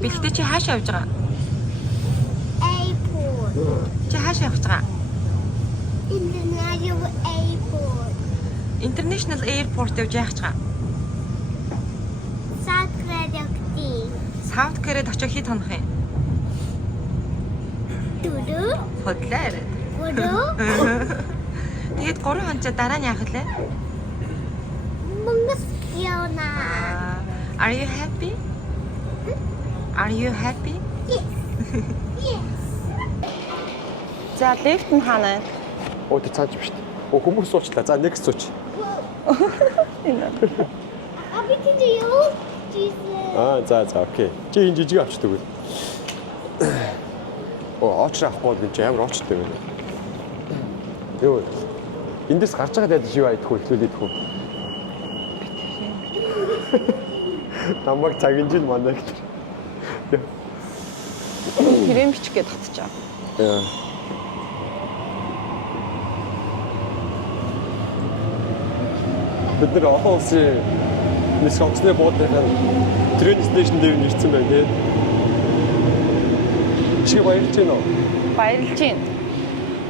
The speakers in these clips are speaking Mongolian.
Бэлдээ чи хаашаа явж байгаа? Airport. Чи хаашаа явж байгаа? International Airport. International Airport явж яах гэж байгаа? South Korea. South Korea-д очиж хэд хонох юм? Дөрөв. Хотлоор. Гурав. Тэгээд 3 хонцоо дараа нь яах вэ? Монгол явна. Are you happy? Are you happy? Yes. Yes. За, лифт нь хаана? Оо тэр цааж биш. Оо хүмүүс суучлаа. За next сууч. Abi did you? Jesus. За окей. Чи энэ жижиг авчдаг үү? Оо очроо авахгүй бол чи ямар очтой вэ? Йоо. Эндээс гарч байгаа дээд шив айдах уу ихлүүлээд хөө. Намайг цагинжил манай гэдэг. Тэрэм бичих гээд татчихаа. Яа. Бид нэр олон улсын нис онгоцны буудлынхаа трейн стейшн дээр нэрсэн байна тий. Чи баярлж байна уу? Баярлж байна.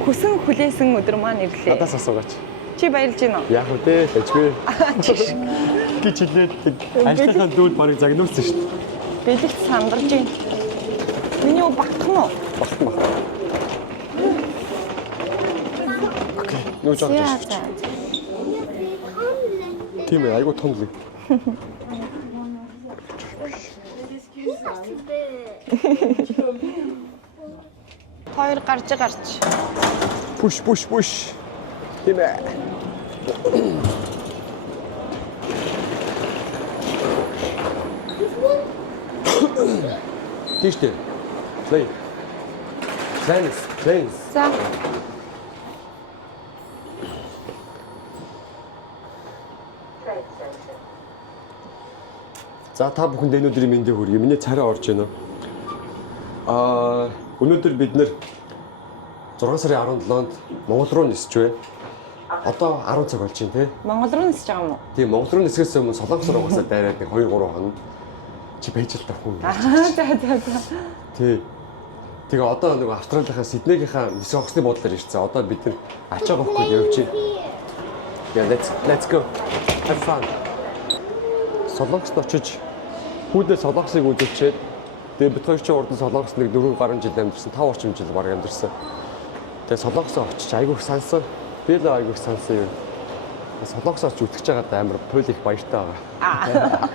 Хүсэн хүлээсэн өдөр маань ирлээ. Надаас асуугач. Чи баярлж байна уу? Яг үү дээ, ажгүй. Гэж хэлээд ажлынхаа дүүд барыг загнуулсан шүү дээ. Бэлэгт сандарж байна. Миний уу багтах нь уу? Багтмаа. Окей. Нуу жоо. Тийм ээ, айгуу том л. Хоёр гарч. Push. Тийм ээ. Тийштэй. Planes. За. За та бүхэнд өнөөдрийн мэндийг хүргэе. Миний царай орж байна. Өнөөдөр бид нэр 6 сарын 17-нд Монгол руу нисэж байна. Одоо 10 цаг болж байна тий. Монгол руу нисэж байгаа юм уу? Тийм Монгол руу нисэхээс өмнө Солонгос руу угаасаа дайраад нэг 2-3 хоног чи байж л тах хүн. За. Тий. Тэгээ одоо нэг Австралийнхаа Сиднейгийнхаа нисэх онгоцны буудлаар ирсэн. Одоо бид нар ачаа гохгүй явж байна. Yeah, let's go. Have fun. Солонгост очиж хүүдээ Солонгосыг үзүүлчихэд тэгээ бид хоёр ч урд нь Солонгост нэг 4 гаруй жил амьдсан, 5 орчим жил баг амьдсан. Тэгээ Солонгосоо очиж айгүйх сансан. Би л айгүйх сансан юм. Солонгосоо очиж үтгэж байгаад амар туйл их баяртай байгаа.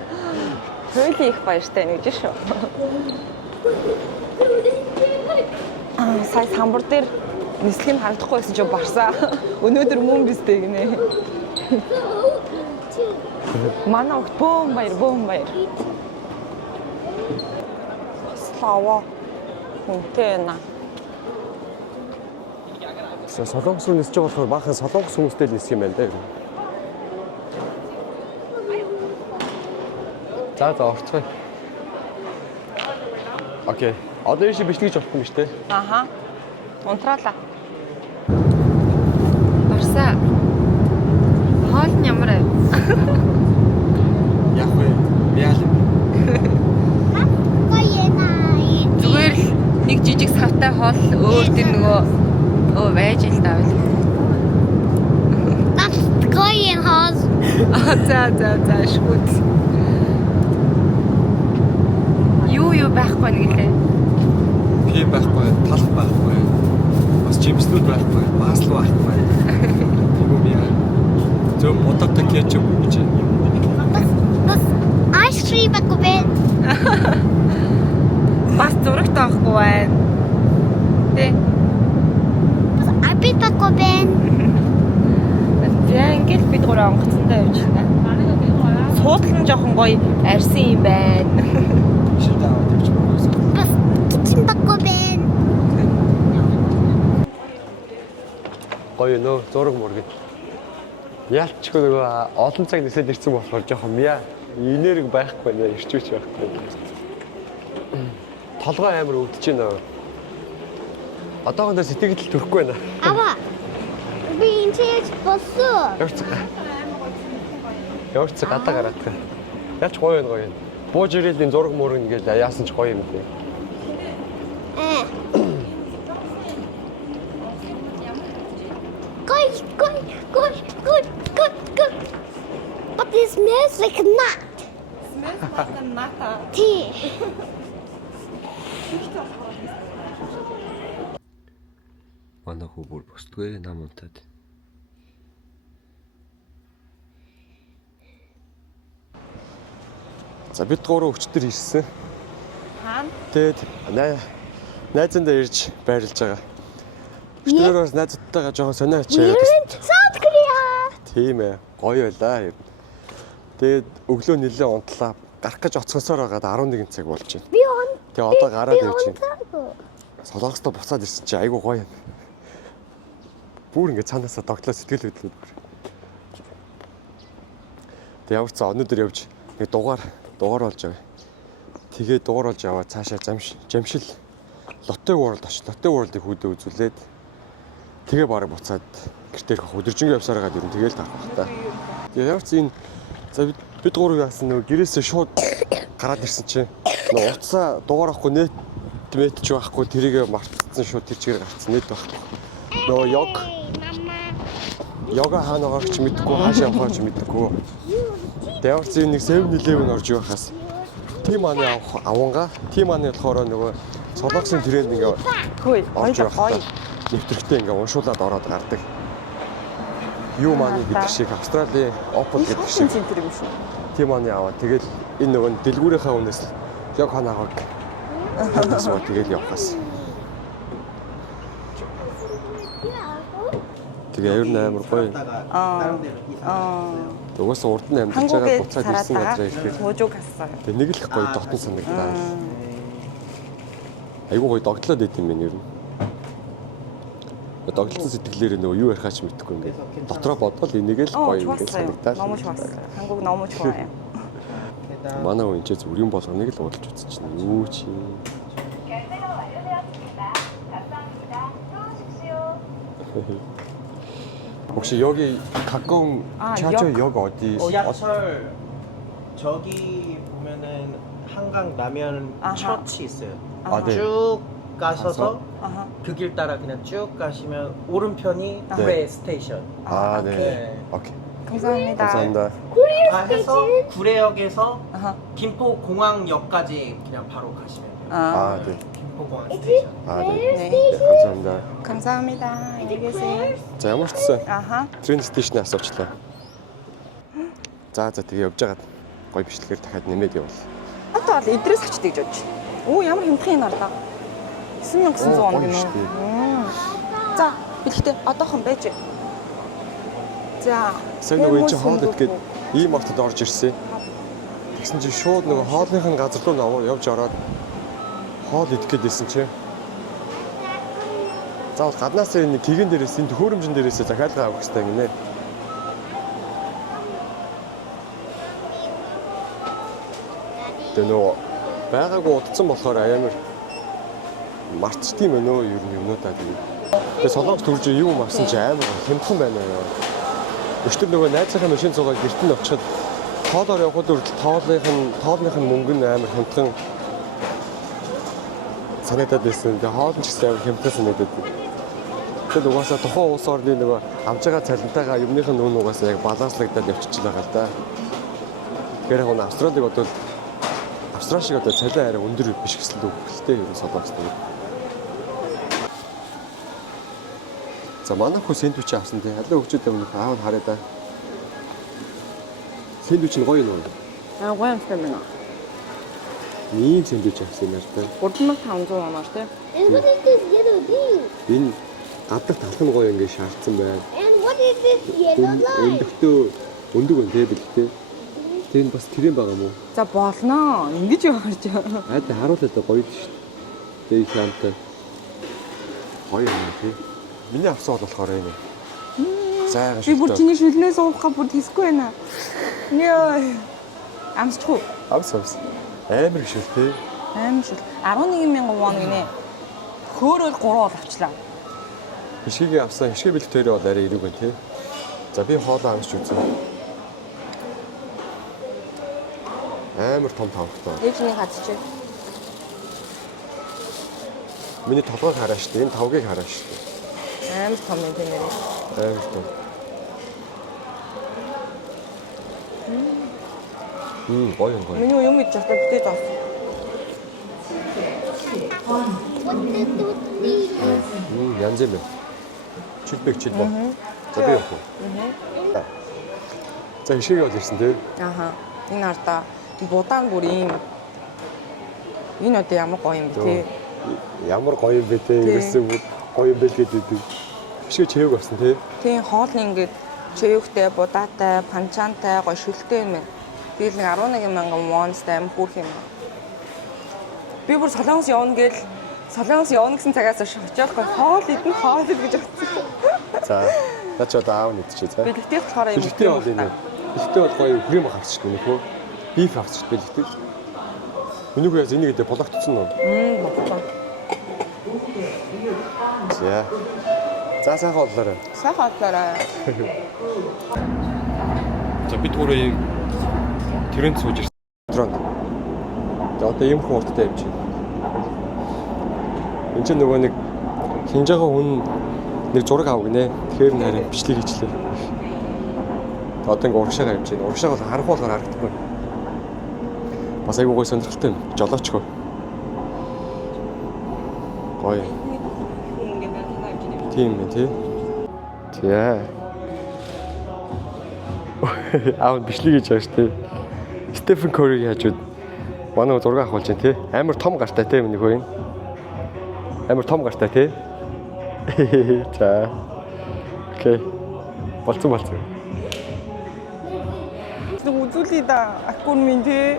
Туйл их баяртай нэг жишээ шүү. Сая самбар дээр нислэг нь харагдахгүй байсан ч барсаа. Өнөөдөр мөн бистэй гинэ. Манай огт бөөм баяр. Слава. Үнтэй наа. Солонгос руу нисэж байгаа болохоор баахан солонгос хүмүүстэй л нисэх юм байна дээ. За орцгоё. Окей. Одоо ийш бичлэгч болох юм шүү дээ. Аха. Унтраалаа. Барсаа. Хоол нь ямар вэ? Яг вэ. Яа л. Зүгээр л нэг жижиг савтай хоол өөр тэр нөгөө байж л таавал. Going house. За шгүүд. Юу байхгүй нэг лээ. Тийм байхгүй, талх байхгүй. Бас чипснүүд байхгүй, масло байхгүй. Юм яа. Зөв ботото кетчуп гэж. Бас ice cream байхгүй. Бас зурагт авахгүй байна. Тэ. Бас апит байхгүй. За ингээл бид гурав онгоцондоо явж байна. Суудлан жоохон гоё арьсан юм байна. Шидэ аваад явж байгаа. Бас kitchen байхгүй. Гоё нөө зураг мураг. Яалчгүй нөгөө олон цаг нисээд ирсэн болохоор жоохон яа энерги байхгүй нэ ирчүүч байхгүй. Толгой амар өвдөж байна. Одоогондоо сэтгэл төрөхгүй байна. Ава. Би энэ боссоо. Явц гадаа гараад. Яаж гоё байна. Бууж ирээд энэ зураг мөрөг ингээд яасан ч гоё юм лээ. Good. But it smells like a nut. Smells like a nut. Tea. Манай хүү бүр босдгүй нам унтаад. За бид гурав өчтөр ирсэн. Хаана? Тэгээд найзандаа ирж байрлаж байгаа. Өчтөрөөс найзуудтайгаа жоохон сонио We're ачаад. in South Korea. Тийм ээ. Гоё байлаа. Тэгээд өглөө нэлээд унтлаа. Гарах гэж оцгонсоор байгаад 11 цаг болж байна. Би он. Тэгээ одоо гараад явж байна. Солонгостой буцаад ирсэн чи айгу гоё юм. Бүр ингэ цаанаасаа догтлоо сэтгэл хөдлөд. Тэгээ ямар ч цаа өнөөдөр явж нэг дугаар болж байгаа. Тэгээ дугаар болж яваа цаашаа жамшил Lotte World очив. Lotte World-ыг хүүдээ үзүүлээд тэгээ барыг буцаад гэртээ ирэх өдөржингөө явсаар гаад ирэн тэгээл тарах бах та. Тэгээ ямар ч энэ за бид гурав яасан нөгөө гэрээсээ шууд гараад ирсэн чинь нөгөө уцаа дугаар авахгүй нэт ч байхгүй тэрийгэ мартцсан шууд тэр чигээр гарцсан нэт байхгүй. Нөгөө йога хаанагаар ч мэдгүй хаашаа явахаар ч мэдгүй. Ямар ч нэг 7-Eleven орж явахаас тим аны аванга тим аны болохоор нөгөө солонгосын тренд ингээ Хөөе, орж гоё гоё. нэвтрэгтэй ингээ уншуулад ороод гардаг. Юу маны гэдэг шиг Австралийн Opel гэдэг шиг центр юм шүү. тим аны аваа. Тэгээд энэ нөгөө дэлгүүрийнхаа үнээс яг ханаагааг хандсаа тэгээд явахаас. Тэгээ аюур амар гоё. Угаасаа урд нь амьдарч байгаа буцаад ирсэн газар ирэхээр Хожууг хассан. тэг нэг л гоё дотн санагдаа. Айгуу гоё догтлоод байт юм байна ер нь. Догтлон сэтгэлээр нөгөө юу ярихаач мэдэхгүй ингээд дотроо бодвол энийг л гоё ингээд санагдаа. Номож бас. Хангуг номож хаа. Манай хүн ч зүрийн болгоныг л удалж үзчихнэ. Юу чи. 혹시 여기 가까운 지하철 역 어디? 지하철 저기 보면은 한강 라면 아하. 처치 있어요. 아, 네. 쭉 가셔서 아하. 그 길 따라 그냥 쭉 가시면 오른편이 네. 구례 스테이션. 아, 오케이. 네. 오케이. 감사합니다. 감사합니다. 다 해서 구례역에서 아하. 김포공항역까지 그냥 바로 가시면 돼요. 아, 네. 김포공항 스테이션. 아, 네. 네. 네, 감사합니다. 감사합니다. 안녕히 계세요. За ямар ч гэсэн 아하. трейн стейшн асуучлаа. За тэгээ явж байгаад гоё бичлэгээр дахиад нэмээд явуул. Одоо бол эдрээс очдөг гэж бодож байна. Оо ямар хямдхан энэ ардаа. 9900 Оо, он гоё гинэ. шүү дээ. За, бэлгтээ одоохон байж. За. Сайн нөгөө энэ хоол идэхэд ийм автод орж ирсэн. Тэгсэн чинь шууд нөгөө хоолныхын газар руу явж ороод хоол идэх гээдсэн чинь. Заавал гаднаасаа энэ гигэн дээрээс энэ төхөөрөмжн дээрээсээ захиалга авах хэрэгтэй гинэ. Тэгээ нөгөө байгаагүй удцсан болохоор амар мартчих тийм ээ нөө ер нь юмнуудаа тийм. Тэгээ солонгос төрж юу марсан чи амар хямдхан байна аа. Өчтөр нөгөө найзынхаа машин цугаад гэрт нь очиход тоолоор явхад үрдэл тоолных нь мөнгө нь амар хямдхан санагдаад байсан. Тэгээ хоол нь ч гэсэн амар хямдхан санагдаад. Тэгээд угаасаа тухайн улс орны нөгөө авж байгаа цалинтайгаа юмных нь үн угаасаа яг баланслагдаад явчихлаа гал да. Тэгэхээр яг Австралиг одоо Австрали шиг одоо цалин арай өндөр биш гэсэн үг хэлтэй юм солонгос тэгээд. За манай хөө сэндвич авсан тий. Алуу хөгжөөд өмнөх аав нь хараа да. Сэндвич нь гоё юм уу? гоё амттай байна. Ийм сэндвич авсан юм аа. 3500 оноор тий. And what is this yellow thing? Энэ гадагт алхам гоё ингэ шаардсан байна. And what is this yellow line? Өндөгтөө өндөг өн тий бэлтээ. Тэр нь бас тэрэм байгаа мó. За болно. Ингэж яваарч. Айд харуулаад гоё шүү дээ. Тэг хамтаа. Гоё юм тий. Миний авсан бол болохоор энэ. Зайгаа Би бүр чиний шүлнээс уухаа бүр тэсгүй байна. Нөө. Амсчихгүй. авсан. Амар их шүү тий. Амар шүл. 11000 вон гинэ. Хөөрөөр 3 бол авчлаа. Хишгийг авсан. Хишгээ бэлт төрөө бол арай эрэг байна тий. За би хоолоо авч үзье. Амар том тавхтай. Ээжний хадчих. Миний толгойг хараа шүү дээ. Энэ тавгийг хараа шүү дээ. Амар том юм тийм нэр. Амар том. Гоё. Миний юм гэж бодож битээд авсан. Янз юм байна. Чилбэг. За би явах уу? За хишээгээ бол ирсэн тий. Аха. Энэ хартаа будаан бүр ийм. Энэ одоо ямар гоё юм бэ тий. Ямар гоё юм бэ те. Ерөөсөө гоё юм бэл гэдэг. Хишээ чэвэг болсон тий. Тийм хоол нь ингээд чэвэгтэй, будаатай, панчаантай, гоё шүлтэй юм байна. Би л 11,000 won-стай амин хүрх юм. Би бүр солонгос явна гээл солонгос явна гэсэн цагаас очиодгүй хоол идэн хоол гэж бодсон. За наа ч одоо аав нэгтчээ за. Бэлгтэй болохоор юм. Бэлгтэй бол энэ. Бэлгтэй бол гоё хүрэм авчихгүй нөхөө. Биф авчих бэлгтэй. Өнөөгөө яз энийг гэдэг булагдсан уу? Бодлоо. За. За сайхан боллоо. Сайхан боллоо. За бид гурав ийм тэрэнд сууж ирсэн. Тронд. За одоо ийм хүн урттай явж байна. Энд чинь нөгөө нэг хинж байгаа хүн нэг зураг авах гинэ. Тэгэхээр нарийн бичлэг хийчлээ. Одоо ингээ урагшаага явж байна. Урагшаага бол харах болохоор харагдахгүй. Бас айгүй гоё сонирхолтой юм. Жолоочгүй. Гоё. Тийм ээ тий. За. Аав бичлэг хийж байгаа шүү дээ. Стефен Кори хажууд манай зураг авах болж байна тий. Амар том гартай тий миний хөө. Амар том гартай тий. За. Окей. Болцсон. Тэг үзүүлээ да. Аккуун минь тий.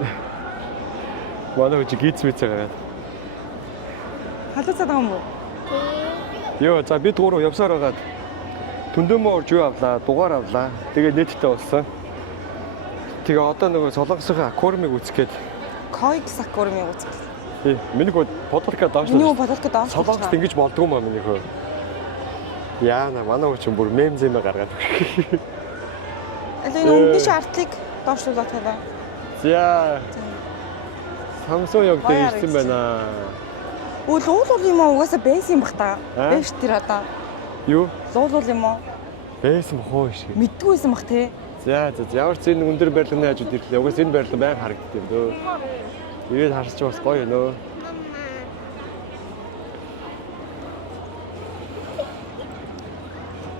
Манай үчи гизмэц байгаа. Халууцаад байгаа юм уу? Йоо, за бид гурав явсаар байгаад Түндэм орж юу авлаа, дугаар авлаа. Тэгээ нийтдээ болсон. Тэгээ одоо нөгөө солонгосын аквариумыг үзэх гээд Койг аквариумыг үзэх. тий, миний хөө подкаст доош. Миний подкаст доош. Солонгост ингэж болдгоо маа миний хөө. Яана, манай хүчин бүр мем зэмэ гаргаад. Энэ өмнөш артлыг доошлуулаад байна. За. Самсung яг дээр ирсэн байна. Үл юм уу угаасаа байсан юм бах та. Бэш тэр одоо. Юу? Луулуул юм уу? Байсан бохоо шиг. Мэддгүйсэн бах те. За ямар ч энэ өндөр барилганы хажууд ирлээ. Угаас энэ барилга байнга харагддаг юм дөө. Ирээд харсч бас гоё нөө.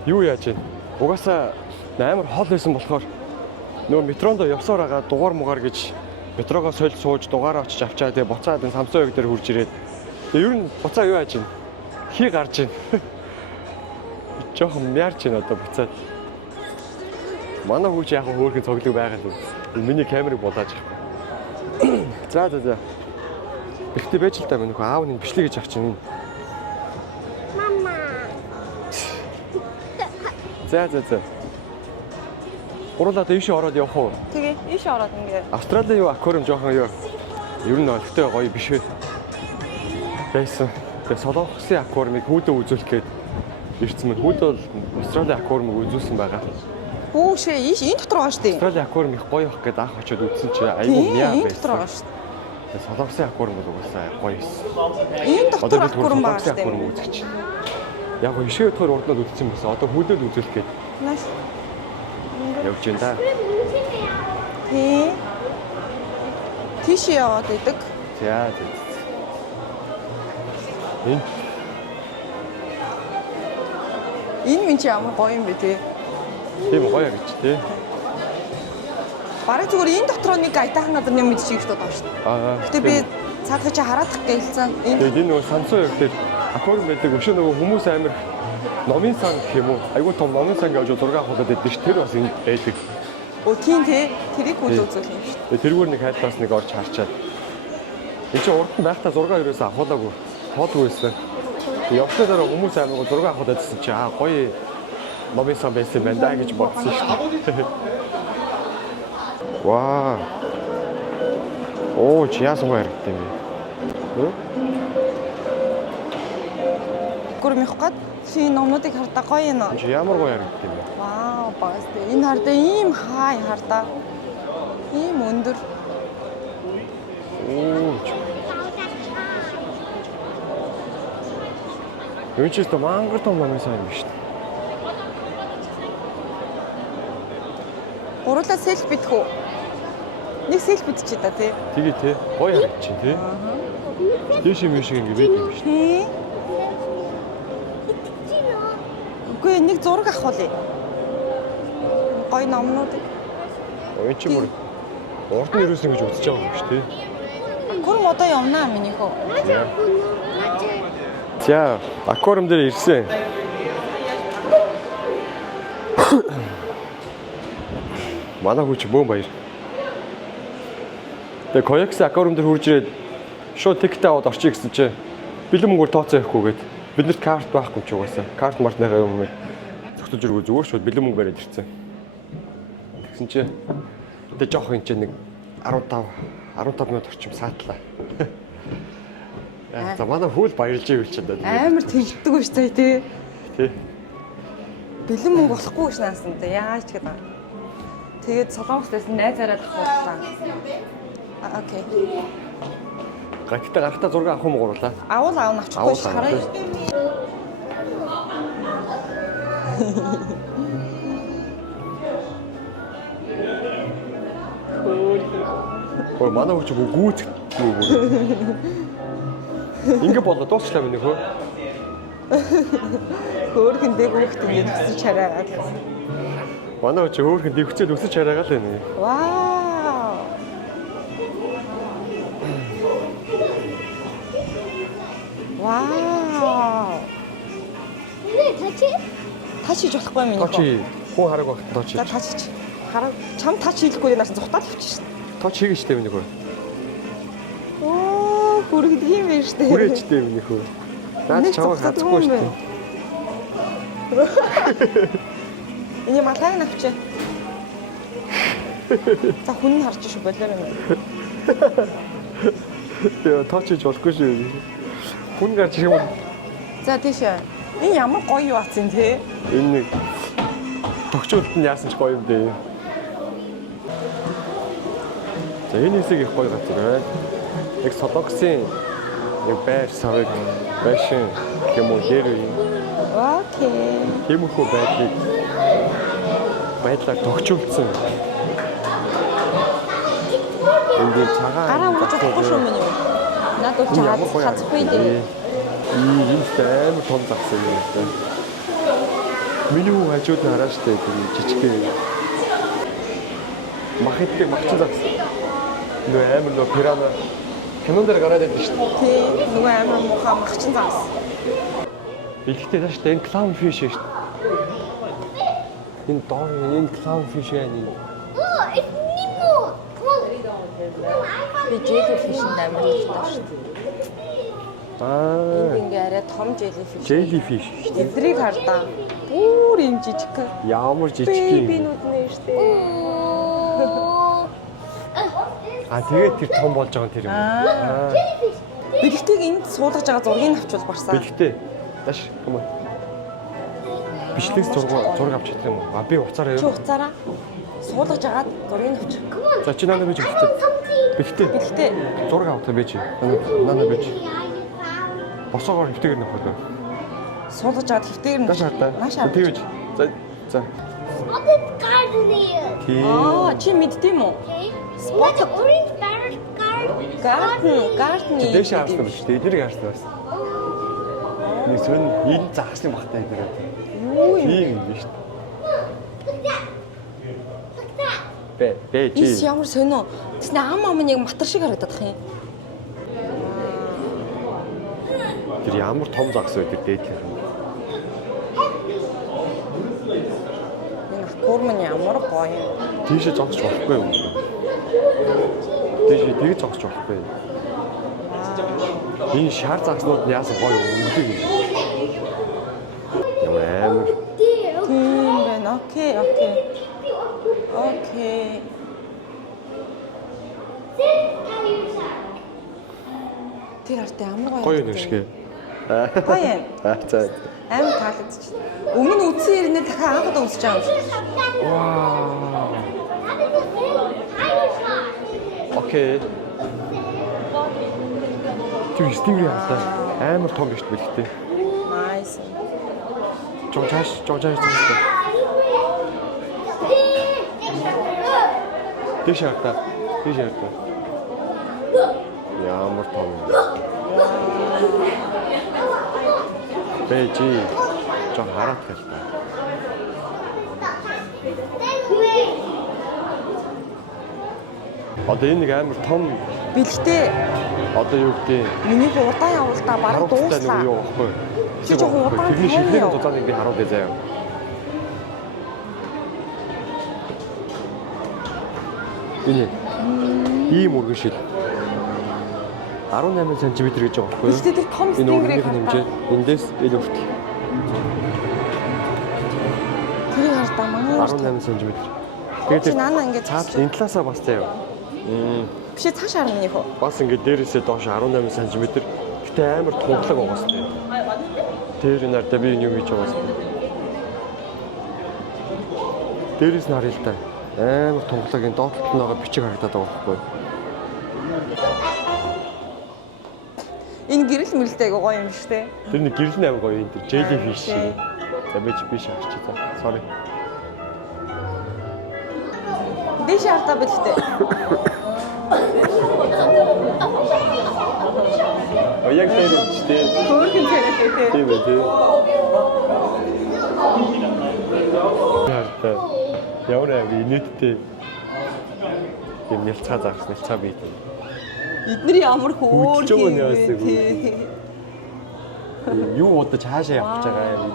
Юу яаж вэ? Угаасаа амар хол байсан болохоор нөө метронд явсаар байгаа дугаар мугаар гэж метрогоо соль сууж дугаараа очиж авчаа. Тэгээ буцаад энэ Samsung дээр хурж ирээд. Тэгээ ер нь буцаа юу яаж вэ? Хий гарч байна. Жохон мярч байна одоо буцаад. Манай хүүч яг хөөрхөн цоглог байгаа л. Миний камерыг булааж авах. За. Ихтэй байж л та минь нөхөө аав нэг бичлэг гэж авч чинь. Мама. За. Гурлаа дэвш ороод явах уу? Тэгээ ийш ороод ингээ. Австралийн юу аквариум жоохон юу. Ер нь олигтой гоё биш үү? Байсан. Тэгээ солонгосын аквариумыг хүүдээ үзүүлэх гээд ирсэн мэн. Хүүд бол Австралийн аквариумыг үзүүлсэн байгаа. Хүүшээ ийш энэ дотор байгаа шүү дээ. Австралийн аквариум их гоё их гээд анх очиод үзсэн чи айгүй мяа Энэ байсан. дотор байгаа шүү дээ. Тэгээ солонгосын аквариум бол угаасаа гоё юм. Энэ дотор аквариум байгаа шүү аквариум дээ. үзэж чинь. Яг гоо ишээ өтгөр урднаад үлдсэн байсан. Одоо хүүдээд үзүүлэх гээд Нааш. явж байна да. Тий. Тийш яваад идэг. За. Энэ минь чи ямар гоё юм бэ те. Тийм гоё гэж тий. Бараг зүгээр энэ дотроо нэг айтайхан надад юм мэдчихэж шүү дээ шүү дээ. Гэтэ би цаадах чи хараадах гэлцэн. Тэгээд энэ нөгөө Samsung яг тэр аквариум байдаг өшөө нөгөө хүмүүс амир номын сан гэх юм уу? Айгуу том номын сан гэж зураг авахад байдаг ш. Тэр бас энэ байдаг. Өө тийм те. Тэрийг үл үзүүл юм шүү дээ. Тэрүүгээр нэг хайлтаас нэг орж харчаад. Энд чинь урд нь байхдаа зураг ерөөсөө авахулаагүй. Тоодгүй байсан. Явсны дараа хүмүүс амир зураг авахад байсан чи гоё номын сан байсан байна да гэж бодсон шүү. Ваа. Оо, чи яасан гоё харагдсан юм бэ? Гүр мөхгад чи номнуудыг хардаа гоё юм уу? Чи ямар гоё харагдсан юм бэ? Вау, багс. Энэ хардаа ийм хай хардаа. Ийм өндөр. Оо. Юу ч гэсэн мангар том номын сайн юм шүү дээ. Гурлаа селфи бидэх үү? Нэг селфи бидчих та тий. Тэгээ тий. Гоё харагдчих тий. Дээш юм шиг ингэ байд юм шүү дээ. Тий. Үгүй нэг зураг авахулъя. Гоё номнуудыг. Ой чи бүр урд нь ерөөс ингэж үзэж байгаа юм шүү дээ. Гурм одоо явнаа минийхөө. За, аквариум дээр ирсэн. Манай хүч бөөм баяр. Тэгээ коякс аквариум дээр хурж ирээд шууд тикет аваад орчих гэсэн чи бэлэн мөнгөөр тооцоо явахгүйгээд биднэрт карт байхгүй ч угаасаа. Карт мартныхаа юм уу зөксөж иргүй зүгээр шууд бэлэн мөнгө бариад ирсэн. Тэгсэн чи тэгээ жоох юм чи нэг 15 минут орчим саатлаа. За манай хөл баярлж ивэл ч одоо Амар тэмцдэг биш цай тий. тий. Бэлэн мөнгө болохгүй гэж наасан да. Яаж ч гэдэг. Тэгээд Солонгостоос найзаараа давхуулсан. Окей. Гаттай гарахтаа зураг авах юм гурлаа. Авал аав навчихгүй ш хараа. Ой манай хүч гүйцэх үү. Ингээ болоо дуусчлаа минь хөө. Хөөрхөн дэг хөхт ингэ төсөж хараагаад. Манай хүч хөөрхөн дэвчээд өсөж хараагаа л байна. Вау. Вау. Тачиж болохгүй минийхөө. Точи хүн хараг багт точи. За тачиж. Хараа чам тач хийлэхгүй наасан зүхтаад авчих шин. Точ хийгээч дээ минь хөө. Оо, хүрэгдэг юм байна штэ. Хүрээчтэй минь хөө. Наад чамаа хацхгүй шүү дээ. Эний малайг авчи. За хүн нь харж шүү болоор юм. Яа точиж болохгүй шүү. Хүн гарч ирэх юм. За тийшээ. Энэ ямар гоё юу атсан те. Энэ нэг тогчулт нь яасан ч гоё юм дээ. За энэ хэсэг их гоё газар байна. Яг Солонгосын нэг байр савыг байшин юм уу дээр юм. Окей. Тиймэрхүү байдлаар тогчулсан. Энд цагаан Гараа ууж чадахгүй шүү минь юу. Надад бол хацхгүй дээ. Энэ амар том загсан юм байна. Миний хүү хажууд нь хараа штэ тэр жижигхэн. Махитдаг махчин загсан. Нөө амар нөө пирана кинон дээр гараад байдаг штэ. Тий, нөгөө амар муухай махчин загас. Ихтэй тааш энэ clown fish штэ. Энэ доор энэ clown fish яа. Би jellyfish-д амар дуртай шүү дээ. Аа. Ингээ арай том jellyfish. Jellyfish. Эдрийг хардаа. Бүр юм жижиг. Ямар жижиг юм. Бибинүүд нэ шүү дээ. А тэгээд тэр том болж байгаа тэр юм. Аа. Бэлгтэйг энд суулгаж байгаа зургийг авчвал барсаа. Бэлгтэй. Даш юм. Бичлэгс зураг авч чадах юм уу? А би уцаараа Чи уцаараа суулгаж агаад зургийг авчих. За чи надад бич бэлгтэй. Бэлгтэй. Бэлгтэй. Зураг авах бич. Надад бич. Босоогоор хэвтэйгэр нөхөдөө. Суулгаж агаад хэвтэйгэр нь. Даш хартаа. Наашаа. Тэгвэж. За. Spotted garden here. Тийм. Чи мэддэм үү? Okay. What's the orange garden? Гартны. Дэш харсан биш. Эднэрийг харсан бас. Нэг сөн энэ загсны багтай эднэр. Юу юм? Тийм юм шүү Look that. Look that. дээ. Ис ямар сонио. Тэсний ам яг матар шиг харагдах юм. Тэр ямар том загс вэ тэр дээдлэх юм. Энэ аквариум ямар гоё. Тийшээ зогсож болохгүй юм. Тийшээ тэгж зогсож болохгүй. Энэ шар загснууд нь яасан гоё өнгөдөг юм. Ямар амар. Тийм байна. Окей. Окей. Тэр артай амар гоё. Гоё юм шиг. Гоё юм. За. Амар таалагдчих. Өмнө нь үдсэн ирнэ дахиад анхад өмсөж байгаа юм шиг. Вау. Окей. Тэр стингри хатаа амар том биш бэлгтэй. Nice. Жожааш зүгтэй. Тийш хатаа. Ямар том юм. Бэжи. Жоо хараад хэлээ. Одоо энэ нэг амар том Бэлгтэй. одоо юу гэдэг Миний удаан явуултаа бараг дууслаа. юу байхгүй. Чи жоохон удаан тэрний тайван шилдэг яв. дутааныг би харуулъя заяа. Энэ ийм өргөн шил 18 см гэж байгаа байхгүй юу? Бэлгтэй тэр том Энэ стингрийг өргөний хэмжээ эндээс илүү хүртэл тэрийг хардаа маа. 18 см. Чи наана ингэж цаад энэ талаасаа бас заяа. Биш цааш харна минийх үү? Бас ингэ дээрээсээ доош 18 см. Гэтэ амар тунгалаг байгаа сте. Тэр нартай би юу хийж байгаа сте. Дээрээс нь харъя л та. Амар тунгалагын доотлолт нь байгаа бичиг харагдаад байгаа байхгүй юу? Энэ гэрэл мэлтэй гоё юм шүү дээ. Тэр нэг гэрэл нь амар гоё юм. Тэр jellyfish шиг. За би шаарч за. Sorry. Дэш хартаа бэлгтэй. Яг тэр юм чи тээ. Хөөрхөн царайтай тий. Тийм ээ тий. Яа. Ямар инээдтэй. юм нэлцаа зарах нэлцаа бий. Эдний ямар хөөр Хүчтэй нь яасаагүй. Юу удаж хаашаа явж байгаа юм.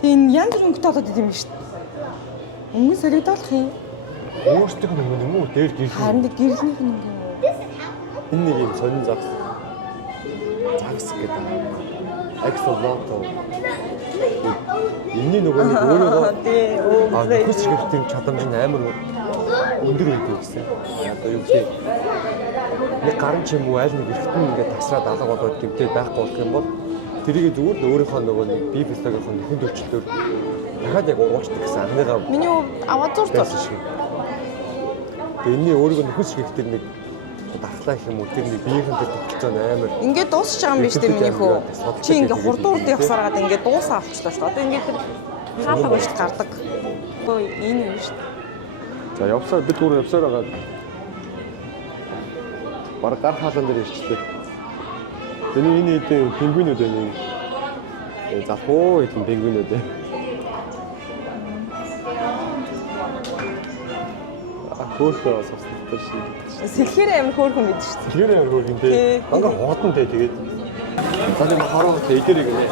Тийм янз бүр өнгөтэй болоод идэм шүү дээ. Өнгө солигдуулах юм. Өөртөө нэг юм уу дээр гэрх. Харин гэрлнийх нь өнгө юм уу? Энэ нэг юм сонин загс. Загс гэдэг. Axolotl. Энэний нөгөө нэг өөрөө тий. хүч хэрэгтэй чадамж нь амар өндөр байдаг гэсэн. Одоо юу гэдэг нэг гарын ч юм уу аль нэг эргэтэн ингээд тасраад алга болоод гэмтэй байхгүй болох юм бол тэрийг зүгээр л өөрийнхөө нөгөө нэг бие физиологийн нөхөн төрчлөөр дахиад яг уурчдаг гэсэн анхныгаа Миний аваад зурдаг. Тэгээ энэний өөрийгөө нөхөс хэрэгтэй нэг дархлаа гэх юм уу тэр нэг биеийн дээр тогтолцоо амар Ингээд дуусч байгаа юм биш үү миний хөө. Чи ингээд хурдуурд явсараад ингээд дуусаа авчлаа шүү дээ. Одоо ингээд тэр хаалга биш гардаг. Ой энэ юм шүү дээ. За явсаар бид түрүү явсаар байгаа. Бараг гар хаалан дээр ирчихлээ. Тэний энэ хэдэн пингвинүүд байна. Залхуу хэдэн пингвинүүд байна. Хөөхөө сонсдог шиг. Сэлхээр амар хөөрхөн бид шүү дээ. Тэр ямар хөөрхөн те. Ангар хоодан те тэгээд. За тийм хараа те идэрэг нэ.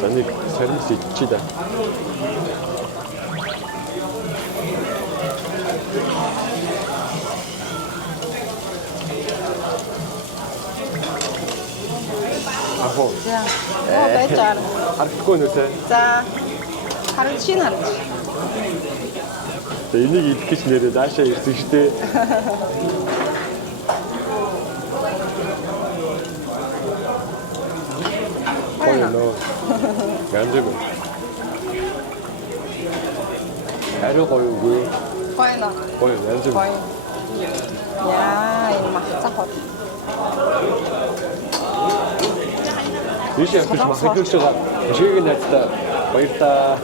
Таник сервис идчихээ да. Ахоо. За. Оо байжаар. Харахгүй нүсэ. За. Харин чинь харин. Тэгээ энийг идэх гэж нэрээ даашаа ирсэн шүү дээ. Гоё нөө. Ганцэг. Арай гоё үгүй. Гоё нөө. Гоё ганцэг. Гоё. Яа, энэ махцаа хот. Биш явж махыг хийж байгаа. Бишгийг найздаа баярлаа.